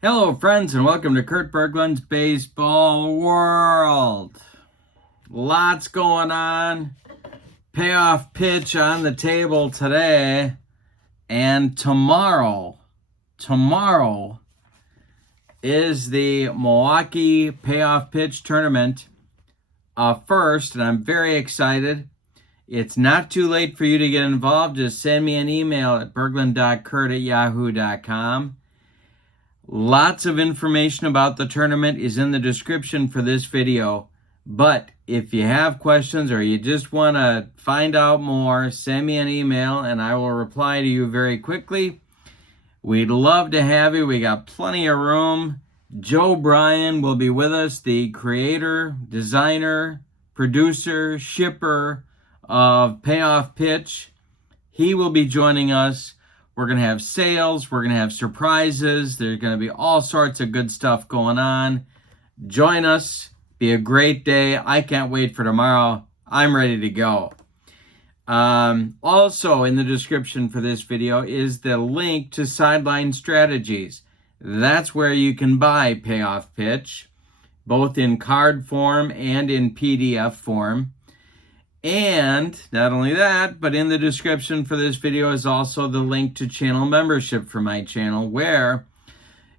Hello, friends, and welcome to Kurt Bergland's Baseball World. Lots going on. Payoff pitch on the table today. And tomorrow is the Milwaukee Payoff Pitch Tournament first, and I'm very excited. It's not too late for you to get involved. Just send me an email at Bergland.kurt at yahoo.com. Lots of information about the tournament is in the description for this video. But if you have questions or you just want to find out more, send me an email and I will reply to you very quickly. We'd love to have you. We got plenty of room. Joe Bryan will be with us, the creator, designer, producer, shipper of Payoff Pitch. He will be joining us. We're going to have sales. We're going to have surprises. There's going to be all sorts of good stuff going on. Join us. Be a great day. I can't wait for tomorrow. I'm ready to go. Also in the description for this video is the link to Sideline Strategies. That's where you can buy Payoff Pitch, both in card form and in PDF form. And not only that, but in the description for this video is also the link to channel membership for my channel, where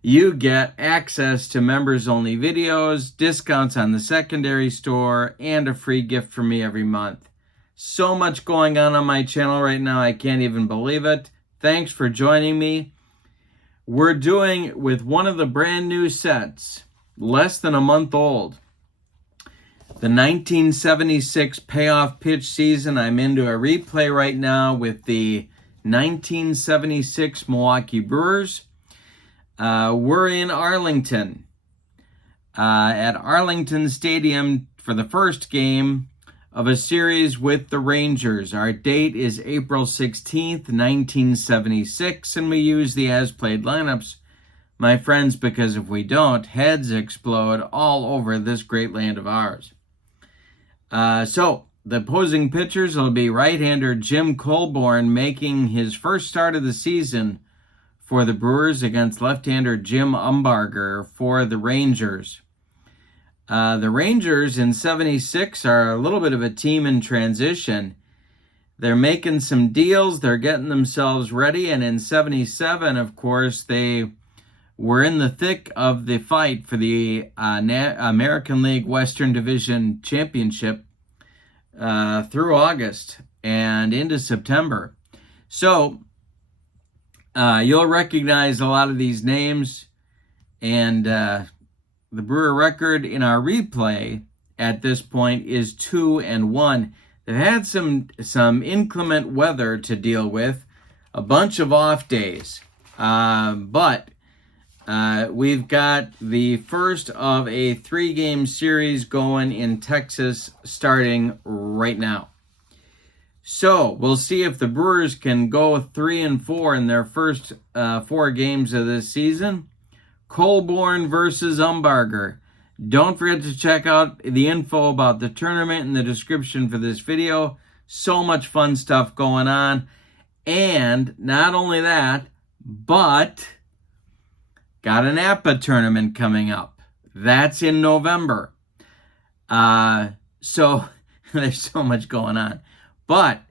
you get access to members-only videos, discounts on the secondary store, and a free gift from me every month. So much going on my channel right now, I can't even believe it. Thanks for joining me. We're doing with one of the brand new sets, less than a month old. The 1976 Payoff Pitch season. I'm into a replay right now with the 1976 Milwaukee Brewers. We're in Arlington, at Arlington Stadium for the first game of a series with the Rangers. Our date is April 16th, 1976, and we use the as-played lineups, my friends, because if we don't, heads explode all over this great land of ours. So the opposing pitchers will be right-hander Jim Colborn, making his first start of the season for the Brewers, against left-hander Jim Umbarger for the Rangers. The Rangers in 76 are a little bit of a team in transition. They're making some deals. They're getting themselves ready. And in 77, of course, they were in the thick of the fight for the American League Western Division Championship through August and into September. So you'll recognize a lot of these names, and the Brewer record in our replay at this point is 2-1. They've had some inclement weather to deal with, a bunch of off days, but we've got the first of a 3-game series going in Texas starting right now. So we'll see if the Brewers can go 3-4 in their first 4 games of this season. Colborn versus Umbarger. Don't forget to check out the info about the tournament in the description for this video. So much fun stuff going on. And not only that, but got an apba tournament coming up. That's in November. So there's so much going on. But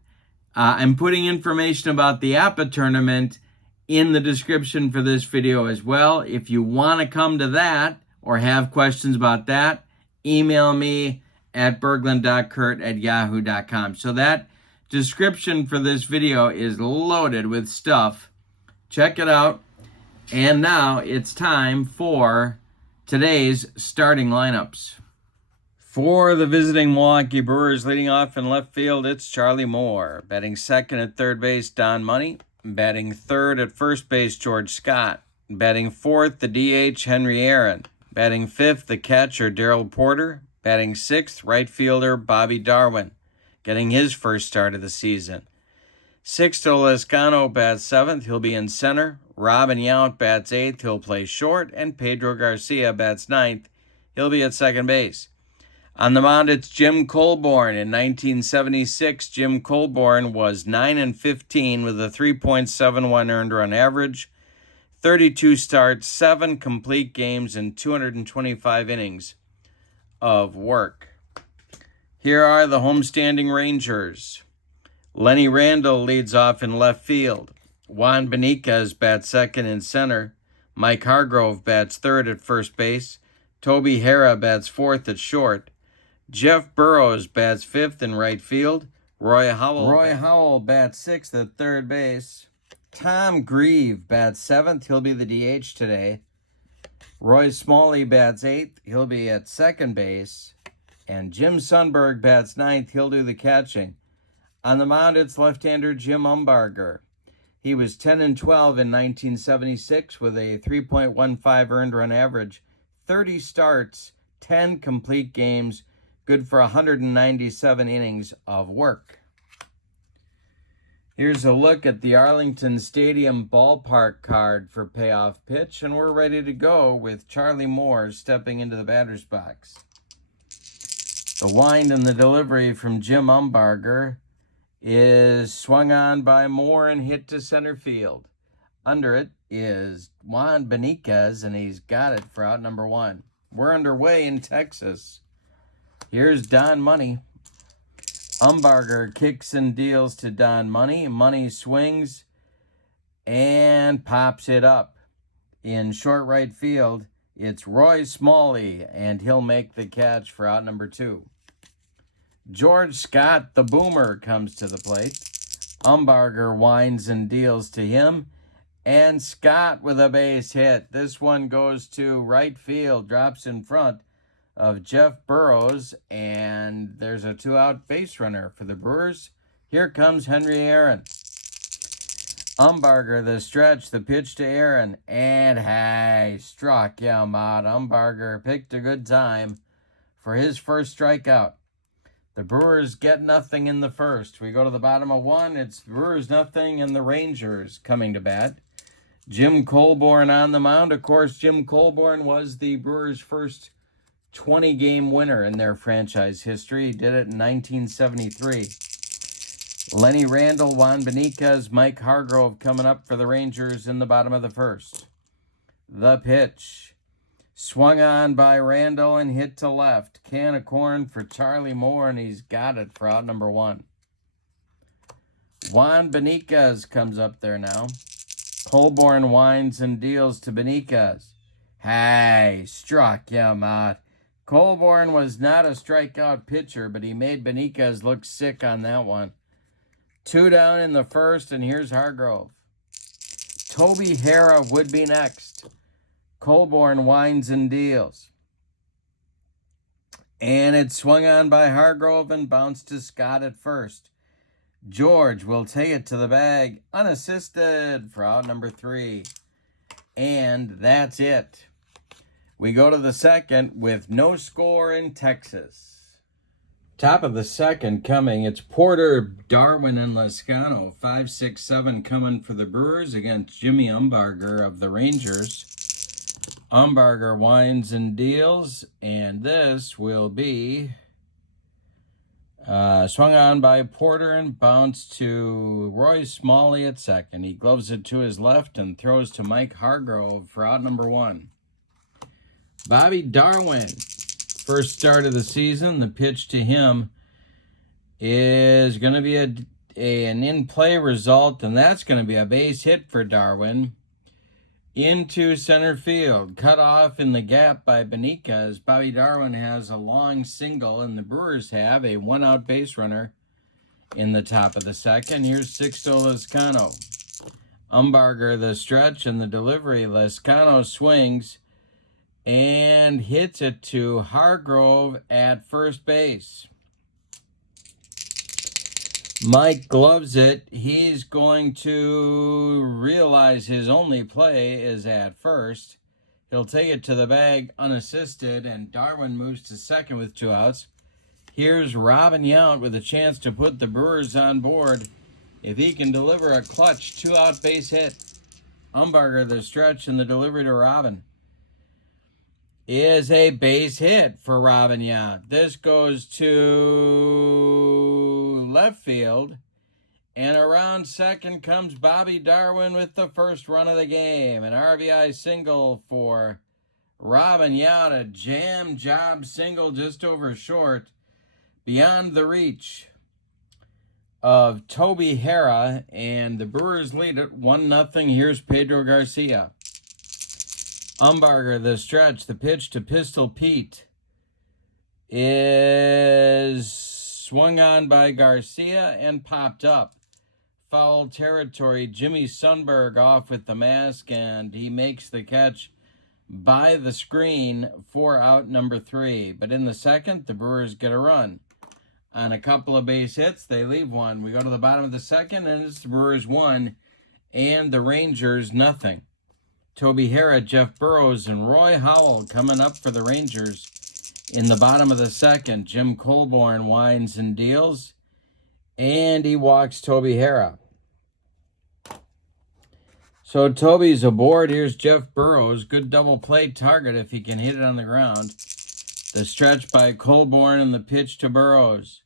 I'm putting information about the apba tournament in the description for this video as well. If you want to come to that or have questions about that, email me at Bergland.kurt at yahoo.com. So that description for this video is loaded with stuff. Check it out. And now it's time for today's starting lineups. For the visiting Milwaukee Brewers, leading off in left field, it's Charlie Moore. Batting second at third base, Don Money. Batting third at first base, George Scott. Batting fourth, the DH, Henry Aaron. Batting fifth, the catcher, Darrell Porter. Batting sixth, right fielder, Bobby Darwin, getting his first start of the season. Sixto Lezcano bats seventh. He'll be in center. Robin Yount bats eighth. He'll play short. And Pedro Garcia bats ninth. He'll be at second base. On the mound, it's Jim Colborn. In 1976, Jim Colborn was 9-15 with a 3.71 earned run average, 32 starts, 7 complete games, and 225 innings of work. Here are the homestanding Rangers. Lenny Randle leads off in left field. Juan Beniquez bats second in center. Mike Hargrove bats third at first base. Toby Harrah bats fourth at short. Jeff Burrows bats fifth in right field. Roy Howell bats sixth at third base. Tom Grieve bats seventh. He'll be the DH today. Roy Smalley bats eighth. He'll be at second base. And Jim Sundberg bats ninth. He'll do the catching. On the mound, it's left-hander Jim Umbarger. He was 10-12 in 1976 with a 3.15 earned run average, 30 starts, 10 complete games, good for 197 innings of work. Here's a look at the Arlington Stadium ballpark card for Payoff Pitch, and we're ready to go with Charlie Moore stepping into the batter's box. The wind and the delivery from Jim Umbarger is swung on by Moore and hit to center field. Under it is Juan Beniquez, and he's got it for out number 1. We're underway in Texas. Here's Don Money. Umbarger kicks and deals to Don Money. Money swings and pops it up. In short right field, it's Roy Smalley, and he'll make the catch for out number 2. George Scott, the boomer, comes to the plate. Umbarger winds and deals to him, and Scott with a base hit. This one goes to right field, drops in front of Jeff Burrows, and there's a 2-out base runner for the Brewers. Here comes Henry Aaron. Umbarger, the stretch, the pitch to Aaron, and hey, struck him out. Umbarger picked a good time for his first strikeout. The Brewers get nothing in the first. We go to the bottom of 1. It's Brewers nothing and the Rangers coming to bat. Jim Colborn on the mound. Of course, Jim Colborn was the Brewers' first 20-game winner in their franchise history. He did it in 1973. Lenny Randle, Juan Beniquez, Mike Hargrove coming up for the Rangers in the bottom of the first. The pitch. Swung on by Randle and hit to left. Can of corn for Charlie Moore, and he's got it for out number 1. Juan Beniquez comes up there now. Colborn winds and deals to Beniquez. Hey, struck him out. Colborn was not a strikeout pitcher, but he made Beniquez look sick on that one. 2 down in the first, and here's Hargrove. Toby Harrah would be next. Colborn winds and deals. And it's swung on by Hargrove and bounced to Scott at first. George will take it to the bag, unassisted, for out number 3. And that's it. We go to the second with no score in Texas. Top of the second coming. It's Porter, Darwin, and Lascano. 5, 6, 7 coming for the Brewers against Jimmy Umbarger of the Rangers. Umbarger winds and deals, and this will be swung on by Porter and bounced to Roy Smalley at second. He gloves it to his left and throws to Mike Hargrove for out number 1. Bobby Darwin, first start of the season. The pitch to him is going to be an in-play result, and that's going to be a base hit for Darwin. Into center field, cut off in the gap by Beniquez. Bobby Darwin has a long single, and the Brewers have a 1-out base runner in the top of the second. Here's Sixto Lascano. Umbarger, the stretch and the delivery. Lascano swings and hits it to Hargrove at first base. Mike gloves it. He's going to realize his only play is at first. He'll take it to the bag unassisted, and Darwin moves to second with 2 outs. Here's Robin Yount with a chance to put the Brewers on board if he can deliver a clutch 2-out base hit. Umbarger, the stretch and the delivery to Robin, is a base hit for Robin Yount. This goes to left field, And around second comes Bobby Darwin with the first run of the game. An RBI single for Robin Yount, a jam job single just over short, beyond the reach of Toby Hara, and the Brewers lead it 1-0. Here's Pedro Garcia. Umbarger, the stretch, the pitch to Pistol Pete is swung on by Garcia and popped up. Foul territory. Jimmy Sundberg off with the mask, and he makes the catch by the screen for out number 3. But in the second, the Brewers get a run. On a couple of base hits, they leave one. We go to the bottom of the second, and it's the Brewers 1 and the Rangers 0. Toby Hara, Jeff Burrows, and Roy Howell coming up for the Rangers in the bottom of the second. Jim Colborn winds and deals, and he walks Toby Hara. So Toby's aboard. Here's Jeff Burrows. Good double play target if he can hit it on the ground. The stretch by Colborn and the pitch to Burrows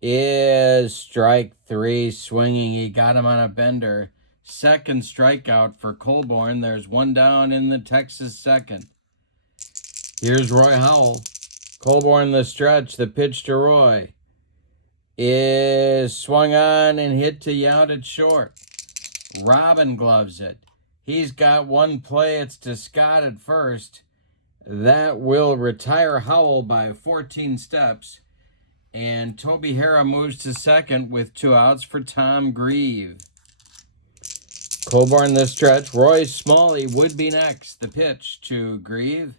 is strike 3, swinging. He got him on a bender. Second strikeout for Colborn. There's one down in the Texas second. Here's Roy Howell. Colborn the stretch. The pitch to Roy is swung on and hit to Yount at short. Robin gloves it. He's got one play. It's to Scott at first. That will retire Howell by 14 steps. And Toby Hara moves to second with 2 outs for Tom Grieve. Colborn the stretch. Roy Smalley would be next. The pitch to Grieve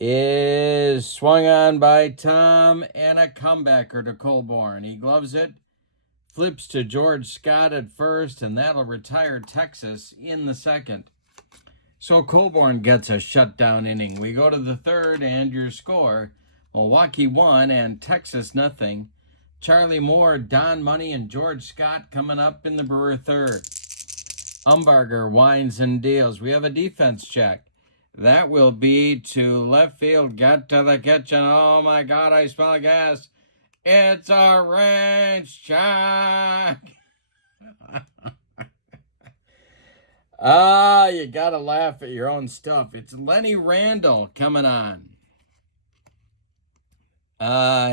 is swung on by Tom, and a comebacker to Colborn. He gloves it, flips to George Scott at first, and that'll retire Texas in the second. So Colborn gets a shutdown inning. We go to the third, and your score: Milwaukee 1 and Texas 0. Charlie Moore, Don Money, and George Scott coming up in the Brewer third. Umbarger winds and deals. We have a defense check. That will be to left field. Get to the kitchen. Oh my God, I smell gas. It's a ranch check. You gotta laugh at your own stuff. It's Lenny Randle coming on.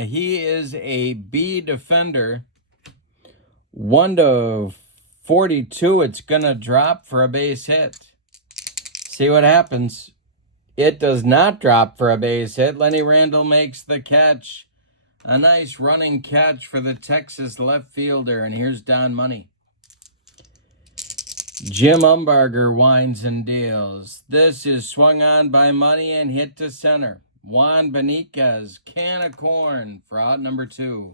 He is a B defender. 1-42. It's gonna drop for a base hit. See what happens. It does not drop for a base hit. Lenny Randle makes the catch. A nice running catch for the Texas left fielder. And here's Don Money. Jim Umbarger winds and deals. This is swung on by Money and hit to center. Juan Beniquez, can of corn for out number 2.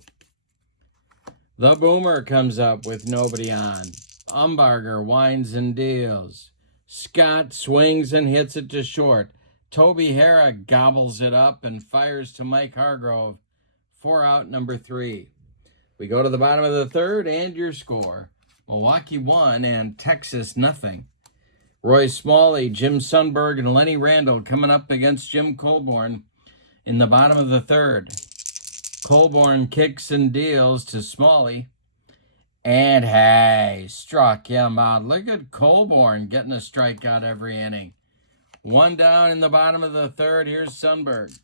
The Boomer comes up with nobody on. Umbarger winds and deals. Scott swings and hits it to short. Toby Hara gobbles it up and fires to Mike Hargrove for out number 3. We go to the bottom of the third, and your score: Milwaukee 1 and Texas 0. Roy Smalley, Jim Sundberg, and Lenny Randle coming up against Jim Colborn in the bottom of the third. Colborn kicks and deals to Smalley, and hey, struck him out. Look at Colborn getting a strikeout every inning. One down in the bottom of the third. Here's Sundberg.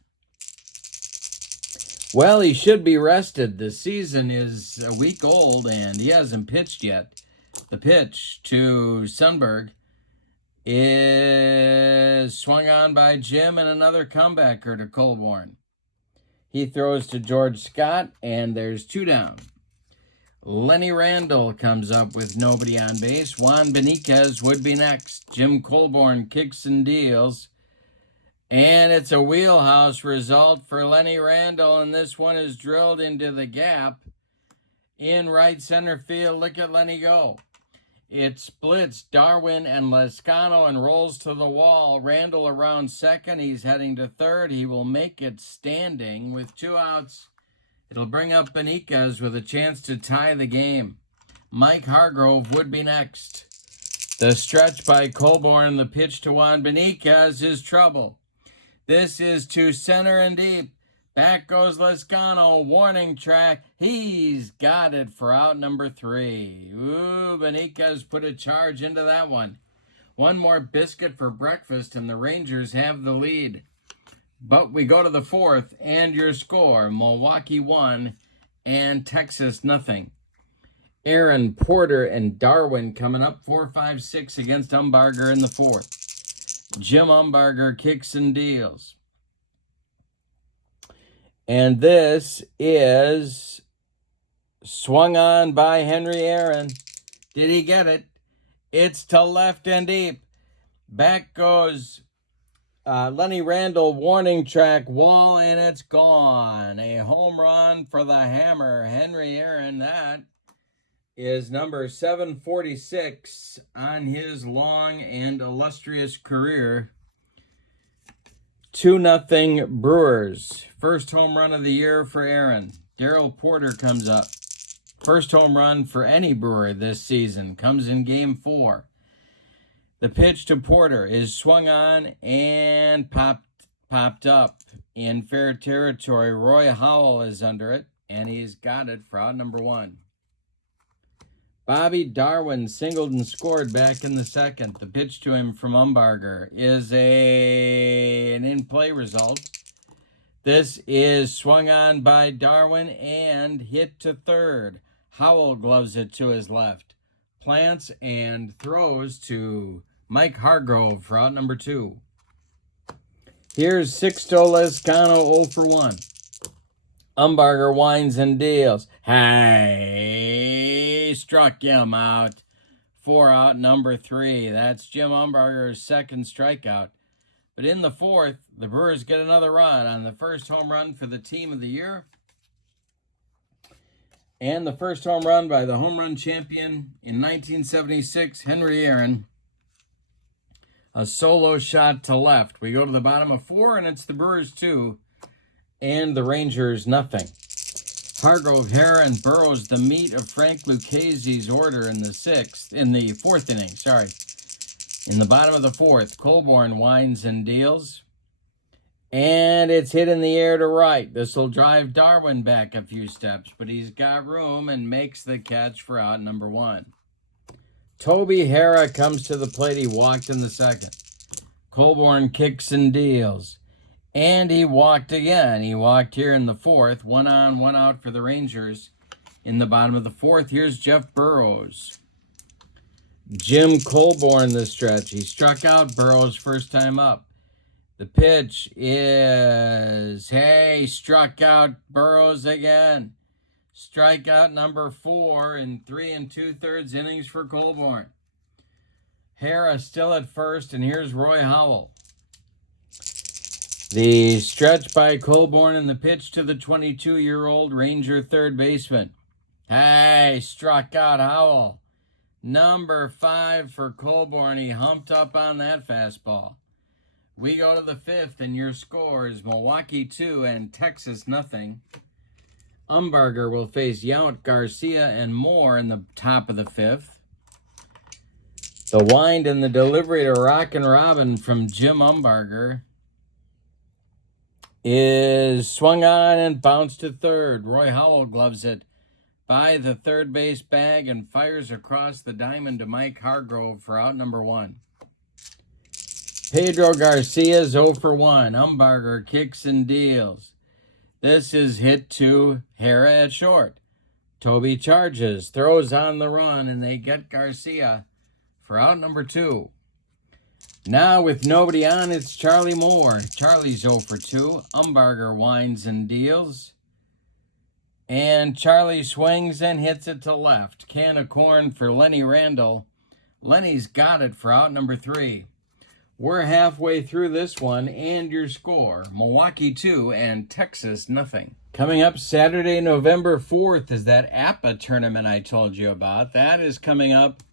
Well, he should be rested. The season is a week old, and he hasn't pitched yet. The pitch to Sundberg is swung on by Jim, and another comebacker to Colborn. He throws to George Scott, and there's 2 down. Lenny Randle comes up with nobody on base. Juan Beniquez would be next. Jim Colborn kicks and deals. And it's a wheelhouse result for Lenny Randle, and this one is drilled into the gap in right center field. Look at Lenny go. It splits Darwin and Lescano and rolls to the wall. Randle around second. He's heading to third. He will make it standing with 2 outs. It'll bring up Beniquez with a chance to tie the game. Mike Hargrove would be next. The stretch by Colborn, the pitch to Juan Beniquez is trouble. This is to center and deep. Back goes Lezcano, warning track. He's got it for out number 3. Ooh, Benitez put a charge into that one. One more biscuit for breakfast, and the Rangers have the lead. But we go to the 4th, and your score, Milwaukee 1 and Texas nothing. Aaron, Porter, and Darwin coming up 4-5-6 against Umbarger in the 4th. Jim Umbarger kicks and deals. And this is swung on by Henry Aaron. Did he get it? It's to left and deep. Back goes Lenny Randall, warning track, wall, and it's gone. A home run for the Hammer, Henry Aaron. That is number 746 on his long and illustrious career. 2-0 Brewers. First home run of the year for Aaron. Darryl Porter comes up. First home run for any Brewer this season. Comes in game 4. The pitch to Porter is swung on and popped up in fair territory. Roy Howell is under it, and he's got it for out number 1. Bobby Darwin singled and scored back in the 2nd. The pitch to him from Umbarger is an in-play result. This is swung on by Darwin and hit to 3rd. Howell gloves it to his left. Plants and throws to Mike Hargrove for out number 2. Here's Sixto Lezcano 0 for 1. Umbarger winds and deals. Hey, struck him out. 4 out, number 3. That's Jim Umbarger's 2nd strikeout. But in the 4th, the Brewers get another run on the first home run for the team of the year. And the first home run by the home run champion in 1976, Henry Aaron. A solo shot to left. We go to the bottom of 4, and it's the Brewers 2. And the Rangers nothing. Hargrove, Hare, and Burroughs, the meat of Frank Lucchese's order in the 4th inning, In the bottom of the 4th, Colborn winds and deals. And it's hit in the air to right. This will drive Darwin back a few steps, but he's got room and makes the catch for out number 1. Toby Hara comes to the plate. He walked in the 2nd. Colborn kicks and deals. And he walked again. He walked here in the 4th. 1 on, 1 out for the Rangers. In the bottom of the 4th, here's Jeff Burroughs. Jim Colborn this stretch. He struck out Burroughs first time up. The pitch is, struck out Burroughs again. Strikeout number 4 in 3 2/3 innings for Colborn. Hara still at first, and here's Roy Howell. The stretch by Colborn and the pitch to the 22-year-old Ranger third baseman. Struck out Howell. Number 5 for Colborn. He humped up on that fastball. We go to the 5th, and your score is Milwaukee 2 and Texas nothing. Umbarger will face Yount, Garcia, and Moore in the top of the 5th. The wind and the delivery to Rockin' Robin from Jim Umbarger is swung on and bounced to 3rd. Roy Howell gloves it by the third base bag and fires across the diamond to Mike Hargrove for out number 1. Pedro Garcia's 0 for 1. Umbarger kicks and deals. This is hit to Hara at short. Toby charges, throws on the run, and they get Garcia for out number 2. Now with nobody on, it's Charlie Moore. Charlie's 0 for 2. Umbarger winds and deals. And Charlie swings and hits it to left. Can of corn for Lenny Randall. Lenny's got it for out number 3. We're halfway through this one, and your score, Milwaukee 2 and Texas nothing. Coming up Saturday, November 4th is that apba tournament I told you about. That is coming up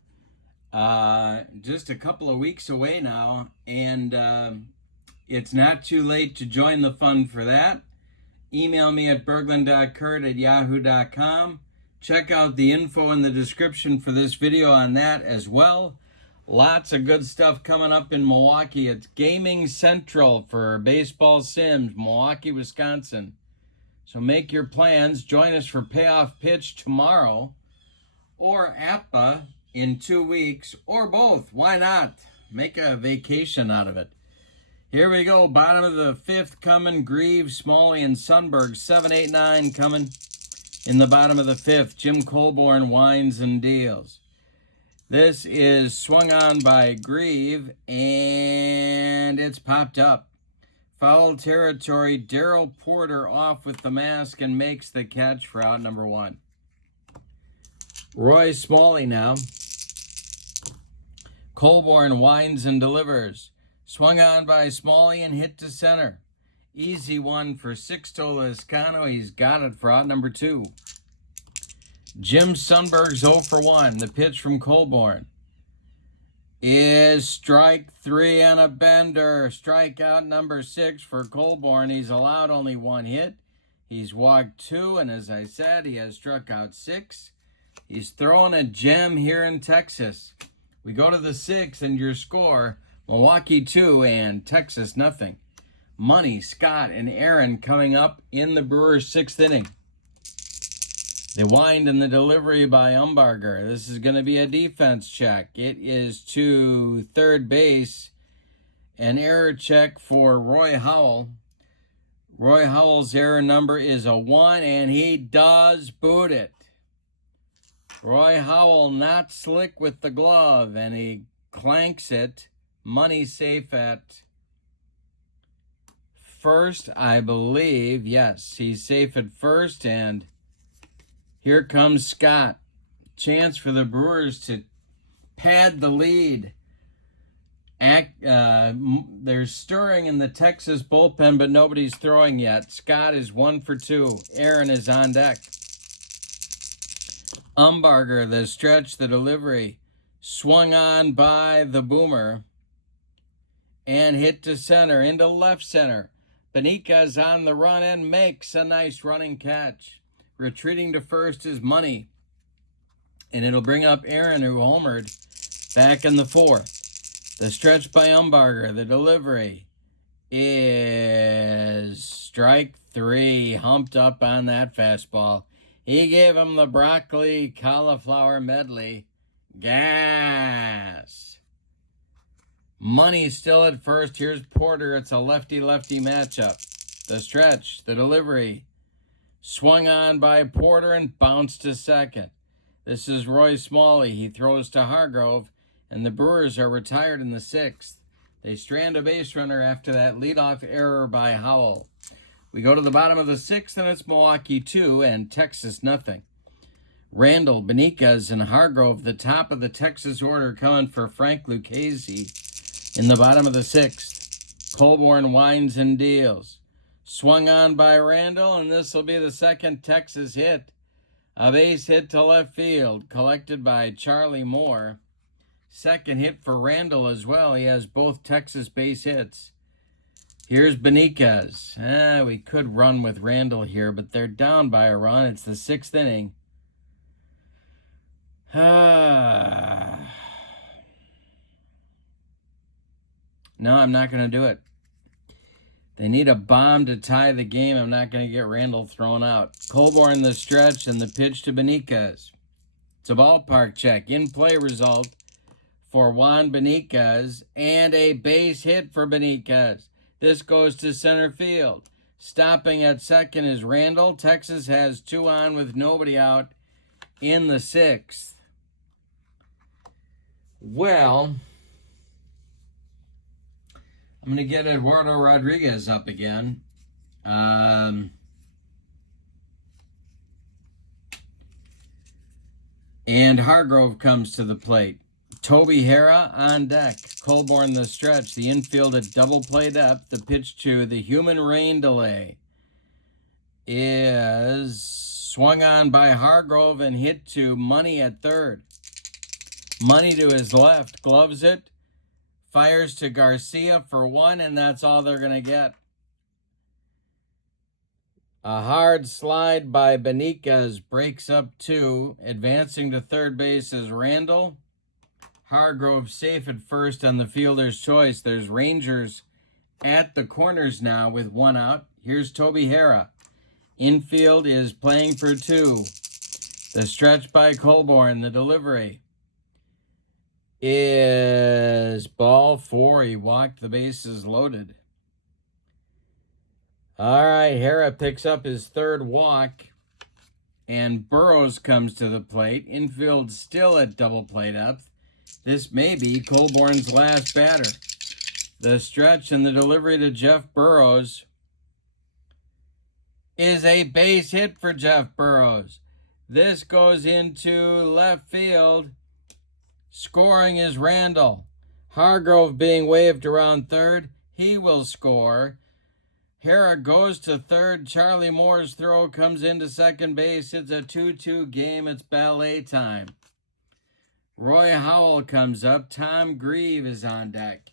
just a couple of weeks away now, and it's not too late to join the fun for that. Email me at Bergland.kurt at yahoo.com. Check out the info in the description for this video on that as well. Lots of good stuff coming up in Milwaukee. It's Gaming Central for baseball sims, Milwaukee, Wisconsin. So make your plans. Join us for Payoff Pitch tomorrow, or apba in 2 weeks, or both. Why not? Make a vacation out of it. Here we go. Bottom of the 5th coming. Grieve, Smalley, and Sundberg. 7, 8, 9 coming in the bottom of the 5th. Jim Colborn winds and deals. This is swung on by Grieve, and it's popped up. Foul territory. Darrell Porter off with the mask and makes the catch for out number 1. Roy Smalley now. Colborn winds and delivers. Swung on by Smalley and hit to center. Easy one for Sixto Lezcano. He's got it for out number 2. Jim Sundberg's 0 for 1. The pitch from Colborn is strike 3 and a bender. Strikeout number 6 for Colborn. He's allowed only 1 hit. He's walked 2, and as I said, he has struck out 6. He's throwing a gem here in Texas. We go to the 6th, and your score, Milwaukee 2 and Texas nothing. Money, Scott, and Aaron coming up in the Brewers' 6th inning. The wind and the delivery by Umbarger. This is going to be a defense check. It is to third base. An error check for Roy Howell. Roy Howell's error number is a 1, and he does boot it. Roy Howell not slick with the glove, and he clanks it. Money safe at first, I believe. Yes, he's safe at first, and here comes Scott. Chance for the Brewers to pad the lead. There's stirring in the Texas bullpen, but nobody's throwing yet. Scott is 1 for 2. Aaron is on deck. Umbarger, the stretch, the delivery. Swung on by the boomer and hit to center, into left center. Benitez on the run and makes a nice running catch. Retreating to first is Money, and it'll bring up Aaron, who homered back in the 4th. The stretch by Umbarger, the delivery is strike 3, humped up on that fastball. He gave him the broccoli cauliflower medley. Gas. Money still at first. Here's Porter. It's a lefty-lefty matchup. The stretch, the delivery. Swung on by Porter and bounced to second. This is Roy Smalley. He throws to Hargrove, and the Brewers are retired in the 6th. They strand a base runner after that leadoff error by Howell. We go to the bottom of the 6th, and it's Milwaukee 2 and Texas nothing. Randall, Benitez, and Hargrove, the top of the Texas order, coming for Frank Lucchese in the bottom of the 6th. Colborn winds and deals. Swung on by Randall, and this will be the 2nd Texas hit. A base hit to left field, collected by Charlie Moore. 2nd hit for Randall as well. He has both Texas base hits. Here's Benitez. We could run with Randall here, but they're down by a run. It's the 6th inning. No, I'm not going to do it. They need a bomb to tie the game. I'm not going to get Randall thrown out. Colborn the stretch and the pitch to Benitez. It's a ballpark check. In-play result for Juan Benitez and a base hit for Benitez. This goes to center field. Stopping at second is Randall. Texas has 2 on with nobody out in the 6th. Well, I'm going to get Eduardo Rodriguez up again. And Hargrove comes to the plate. Toby Hara on deck. Colborn the stretch. The infield at double play depth. The pitch to the human rain delay is swung on by Hargrove and hit to Money at third. Money to his left. Gloves it. Fires to Garcia for 1, and that's all they're going to get. A hard slide by Benitez breaks up 2. Advancing to third base is Randall. Hargrove safe at first on the fielder's choice. There's Rangers at the corners now with 1 out. Here's Toby Hara. Infield is playing for 2. The stretch by Colborn, the delivery is ball 4. He walked, the bases loaded. All right, Hera picks up his 3rd walk, and Burrows comes to the plate. Infield still at double play depth. This may be Colborn's last batter. The stretch and the delivery to Jeff Burrows is a base hit for Jeff Burrows. This goes into left field. Scoring is Randall. Hargrove being waved around third. He will score. Hera goes to third. Charlie Moore's throw comes into second base. It's a 2-2 game. It's ballet time. Roy Howell comes up. Tom Grieve is on deck.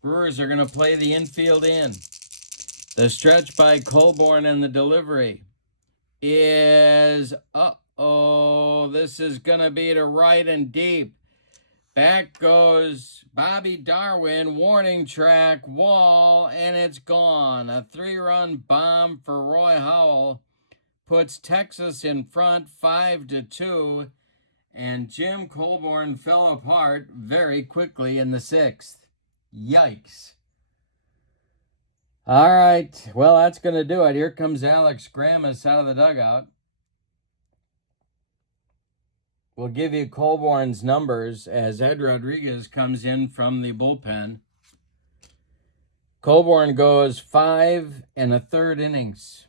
Brewers are going to play the infield in. The stretch by Colborn and the delivery is, this is going to be to right and deep. Back goes Bobby Darwin, warning track, wall, and it's gone. A 3-run bomb for Roy Howell puts Texas in front 5-2, and Jim Colborn fell apart very quickly in the 6th. Yikes. All right, well, that's going to do it. Here comes Alex Gramus out of the dugout. We'll give you Colborn's numbers as Ed Rodriguez comes in from the bullpen. Colborn goes 5 1/3 innings.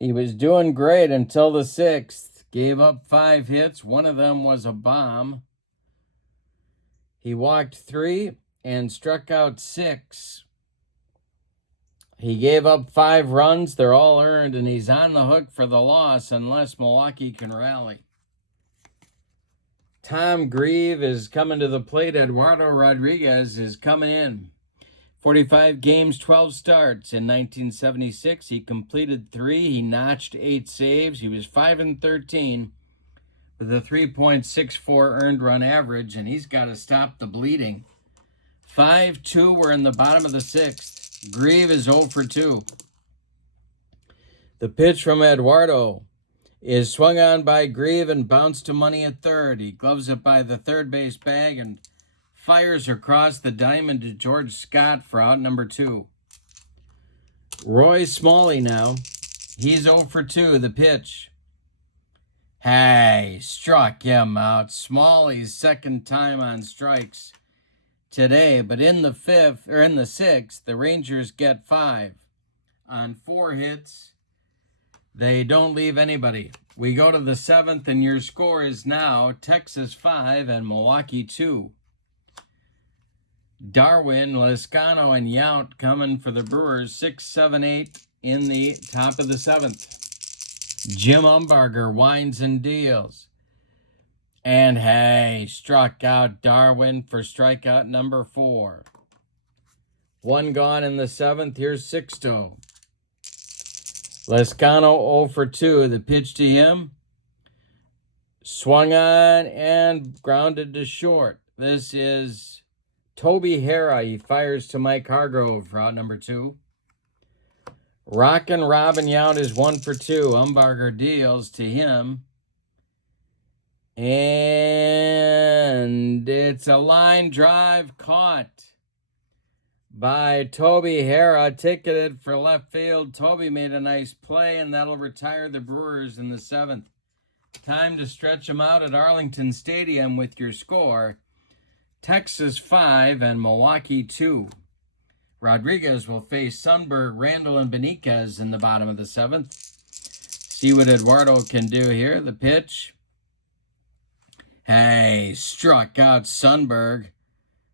He was doing great until the 6th. Gave up 5 hits. One of them was a bomb. He walked 3 and struck out 6. He gave up 5 runs. They're all earned, and he's on the hook for the loss unless Milwaukee can rally. Tom Grieve is coming to the plate. Eduardo Rodriguez is coming in. 45 games, 12 starts. In 1976, he completed 3. He notched 8 saves. He was 5-13 with a 3.64 earned run average, and he's got to stop the bleeding. 5-2, we're in the bottom of the 6th. Grieve is 0 for 2. The pitch from Eduardo is swung on by Grieve and bounced to money at third. He gloves it by the third base bag and fires across the diamond to George Scott for out number 2. Roy Smalley now. He's 0 for 2. The pitch. Hey, struck him out. Smalley's 2nd time on strikes today, but in the 6th, the Rangers get 5 on 4 hits. They don't leave anybody. We go to the 7th, and your score is now Texas 5 and Milwaukee 2. Darwin, Lezcano, and Yount coming for the Brewers 6, 7, 8 in the top of the 7th. Jim Umbarger winds and deals. And hey, struck out Darwin for strikeout number 4. 1 gone in the 7th. Here's Sixto. Lezcano 0 for 2. The pitch to him. Swung on and grounded to short. This is Toby Hera. He fires to Mike Hargrove for out number 2. Rockin' Robin Yount is 1 for 2. Umbarger deals to him. And it's a line drive caught by Toby Hera, ticketed for left field. Toby made a nice play, and that'll retire the Brewers in the 7th. Time to stretch them out at Arlington Stadium with your score, Texas 5 and Milwaukee 2. Rodriguez will face Sundberg, Randall, and Benitez in the bottom of the 7th. See what Eduardo can do here. The pitch. Hey, struck out Sundberg.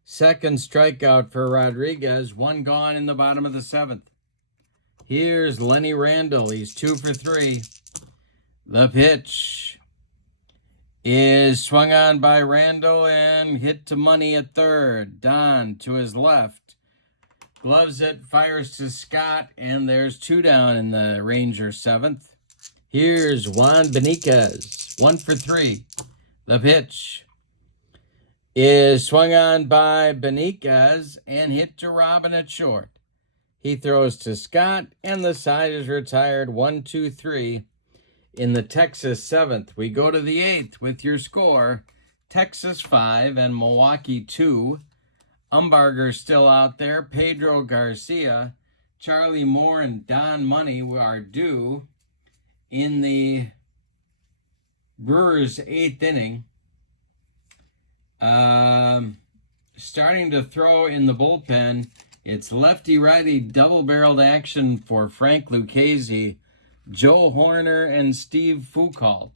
2nd strikeout for Rodriguez. 1 gone in the bottom of the 7th. Here's Lenny Randall. He's 2 for 3. The pitch is swung on by Randall and hit to money at third. Don to his left. Gloves it, fires to Scott, and there's 2 down in the Rangers 7th. Here's Juan Benitez. 1 for 3. The pitch is swung on by Benitez and hit to Robin at short. He throws to Scott, and the side is retired 1-2-3 in the Texas 7th. We go to the 8th with your score. Texas 5 and Milwaukee 2. Umbarger still out there. Pedro Garcia, Charlie Moore, and Don Money are due in the Brewers' 8th inning. Starting to throw in the bullpen. It's lefty-righty double-barreled action for Frank Lucchese, Joe Horner, and Steve Foucault.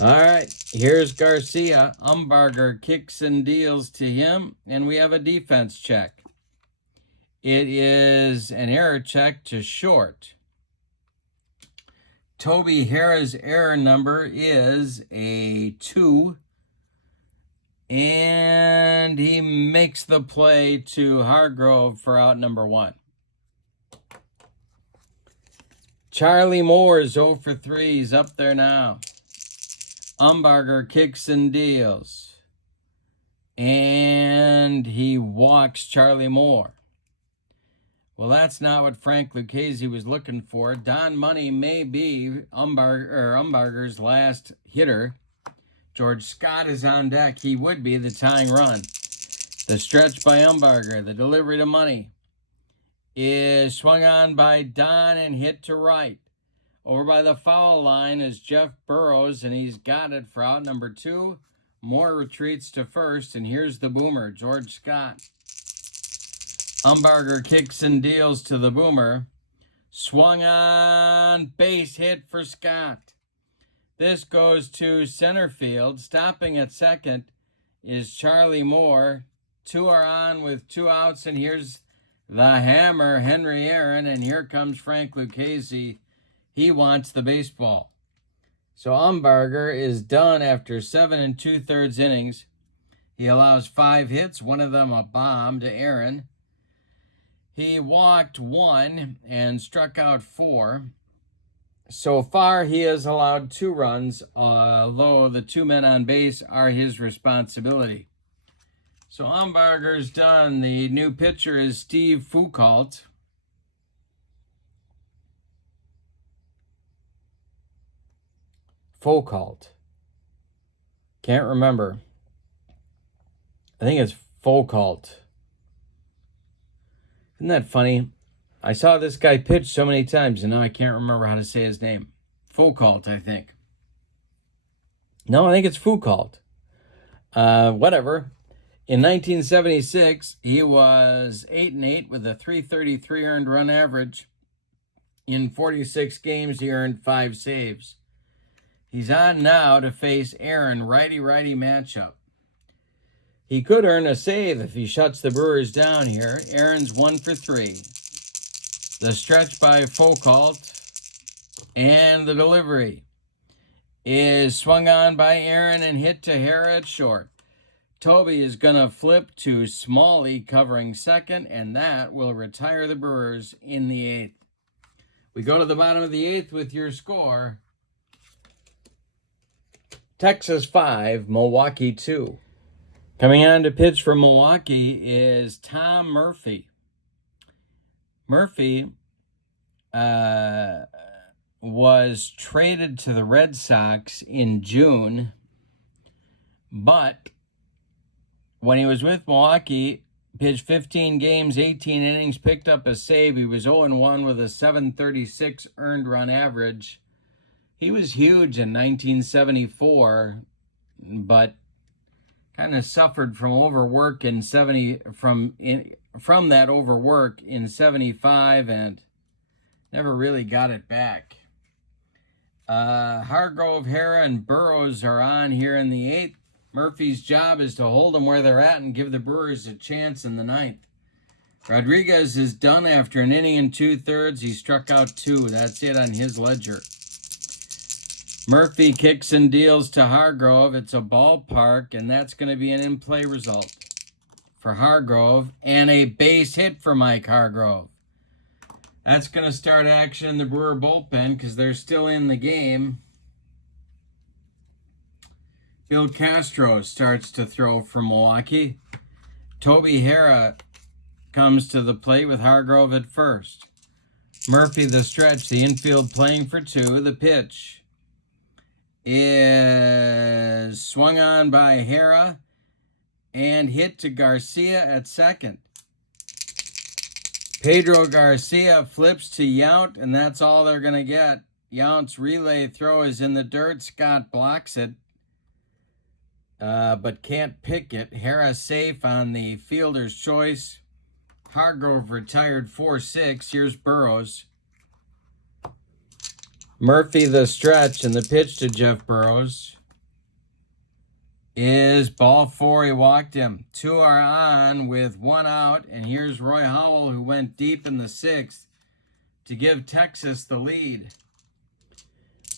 All right, here's Garcia. Umbarger kicks and deals to him, and we have a defense check. It is an error check to short. Toby Harrah's error number is a 2. And he makes the play to Hargrove for out number 1. Charlie Moore is 0 for 3. He's up there now. Umbarger kicks and deals. And he walks Charlie Moore. Well, that's not what Frank Lucchese was looking for. Don Money may be Umbarger's last hitter. George Scott is on deck. He would be the tying run. The stretch by Umbarger. The delivery to Money is swung on by Don and hit to right. Over by the foul line is Jeff Burrows, and he's got it for out number 2. Moore retreats to first, and here's the boomer, George Scott. Umbarger kicks and deals to the boomer. Swung on, base hit for Scott. This goes to center field. Stopping at second is Charlie Moore. 2 are on with 2 outs, and here's the hammer, Henry Aaron, and here comes Frank Lucchese. He wants the baseball. So Umbarger is done after 7 2/3 innings. He allows 5 hits, one of them a bomb to Aaron. He walked 1 and struck out 4. So far, he has allowed 2 runs, although the 2 men on base are his responsibility. So Umbarger's done. The new pitcher is Steve Foucault. Can't remember. I think it's Foucault. Isn't that funny? I saw this guy pitch so many times, and now I can't remember how to say his name. Foucault, I think. No, I think it's Foucault. Whatever. In 1976, he was 8-8 with a .333 earned run average. In 46 games, he earned 5 saves. He's on now to face Aaron, righty-righty matchup. He could earn a save if he shuts the Brewers down here. Aaron's 1 for 3. The stretch by Foucault and the delivery is swung on by Aaron and hit to Harrah at short. Toby is going to flip to Smalley covering second, and that will retire the Brewers in the 8th. We go to the bottom of the 8th with your score. Texas 5, Milwaukee 2. Coming on to pitch for Milwaukee is Tom Murphy. Murphy was traded to the Red Sox in June, but when he was with Milwaukee, pitched 15 games, 18 innings, picked up a save. He was 0-1 with a .736 earned run average. He was huge in 1974, but kind of suffered from overwork from that overwork in 75 and never really got it back. Hargrove, Harrah, and Burrows are on here in the 8th. Murphy's job is to hold them where they're at and give the Brewers a chance in the 9th. Rodriguez is done after an inning and 2/3. He struck out 2. That's it on his ledger. Murphy kicks and deals to Hargrove. It's a ballpark, and that's going to be an in-play result for Hargrove and a base hit for Mike Hargrove. That's going to start action in the Brewer bullpen because they're still in the game. Bill Castro starts to throw for Milwaukee. Toby Harrah comes to the plate with Hargrove at first. Murphy the stretch, the infield playing for 2. The pitch is swung on by Hera and hit to Garcia at second. Pedro Garcia flips to Yount, and that's all they're going to get. Yount's relay throw is in the dirt. Scott blocks it, but can't pick it. Hera safe on the fielder's choice. Hargrove retired 4-6. Here's Burrows. Murphy the stretch, and the pitch to Jeff Burrows is ball 4. He walked him. 2 are on with 1 out, and here's Roy Howell, who went deep in the 6th to give Texas the lead.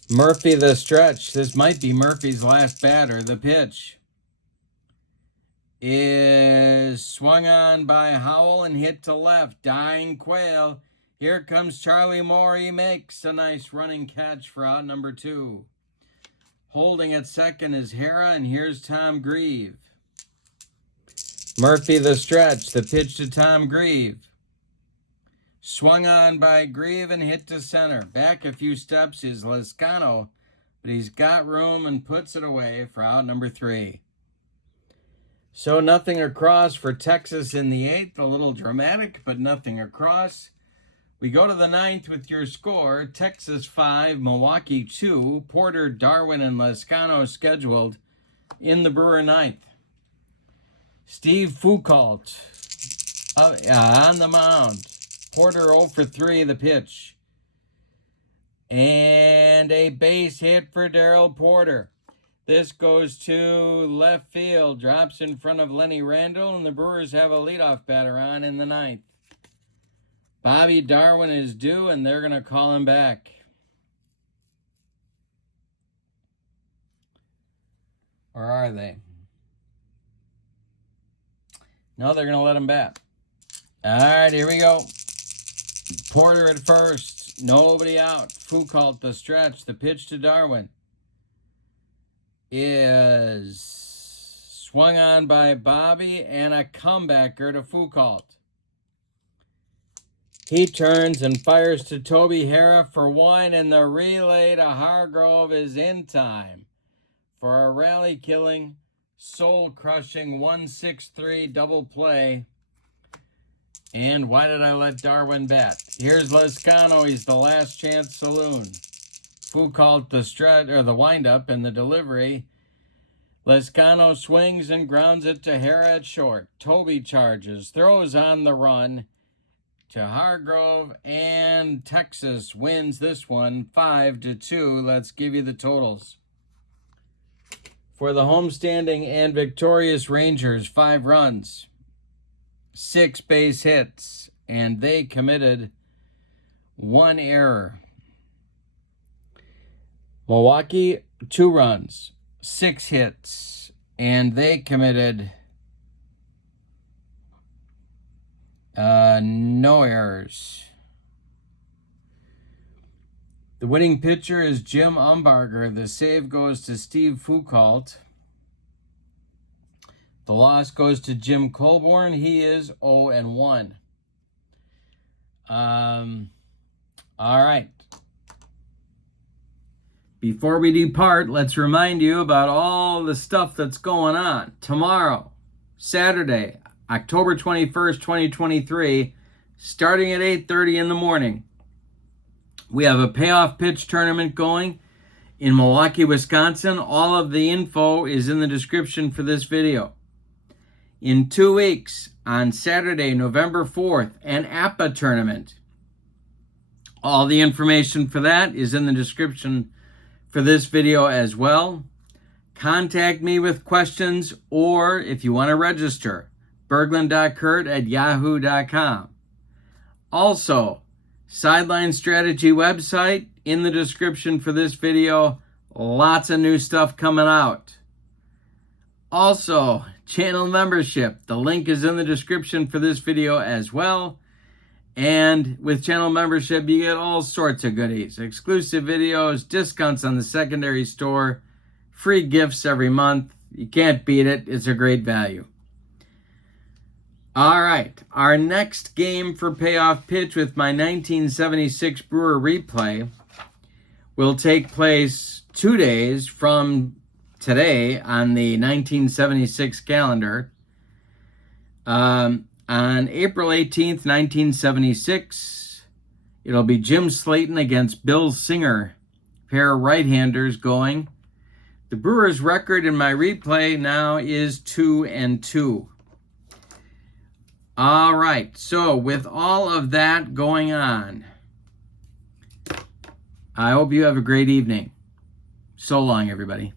Murphy the stretch. This might be Murphy's last batter. The pitch is swung on by Howell and hit to left. Dying Quail. Here comes Charlie Moore. He makes a nice running catch for out number 2. Holding at second is Hera, and here's Tom Grieve. Murphy the stretch. The pitch to Tom Grieve. Swung on by Grieve and hit to center. Back a few steps is Lescano, but he's got room and puts it away for out number 3. So nothing across for Texas in the 8th. A little dramatic, but nothing across. We go to the 9th with your score. Texas 5, Milwaukee 2. Porter, Darwin, and Lescano scheduled in the Brewer 9th. Steve Foucault on the mound. Porter 0 for 3, the pitch. And a base hit for Darryl Porter. This goes to left field. Drops in front of Lenny Randall, and the Brewers have a leadoff batter on in the 9th. Bobby Darwin is due, and they're going to call him back. Or are they? No, they're going to let him bat. All right, here we go. Porter at first. Nobody out. Foucault the stretch. The pitch to Darwin is swung on by Bobby, and a comebacker to Foucault. He turns and fires to Toby Hera for 1, and the relay to Hargrove is in time for a rally-killing, soul-crushing 1-6-3 double play. And why did I let Darwin bat? Here's Lescano. He's the last chance saloon. Foucault the stretch, or the windup, and the delivery. Lescano swings and grounds it to Hera at short. Toby charges, throws on the run to Hargrove, and Texas wins this one 5-2. Let's give you the totals. For the homestanding and victorious Rangers, 5 runs, 6 base hits, and they committed 1 error. Milwaukee, 2 runs, 6 hits, and they committed no errors. The winning pitcher is Jim Umbarger. The save goes to Steve Foucault. The loss goes to Jim Colborn. He is 0-1. All right. Before we depart, let's remind you about all the stuff that's going on. Tomorrow, Saturday, October 21st, 2023, starting at 8:30 in the morning, we have a payoff pitch tournament going in Milwaukee, Wisconsin. All of the info is in the description for this video. In 2 weeks, on Saturday, November 4th, an apba tournament. All the information for that is in the description for this video as well. Contact me with questions, or if you want to register, Bergland.kurt at yahoo.com. Also, Sideline Strategy website in the description for this video. Lots of new stuff coming out. Also, channel membership. The link is in the description for this video as well. And with channel membership, you get all sorts of goodies. Exclusive videos, discounts on the secondary store, free gifts every month. You can't beat it. It's a great value. All right, our next game for Payoff Pitch with my 1976 Brewer replay will take place 2 days from today on the 1976 calendar. On April 18th, 1976, it'll be Jim Slayton against Bill Singer, pair of right-handers going. The Brewers' record in my replay now is 2-2. All right, so with all of that going on, I hope you have a great evening. So long, everybody.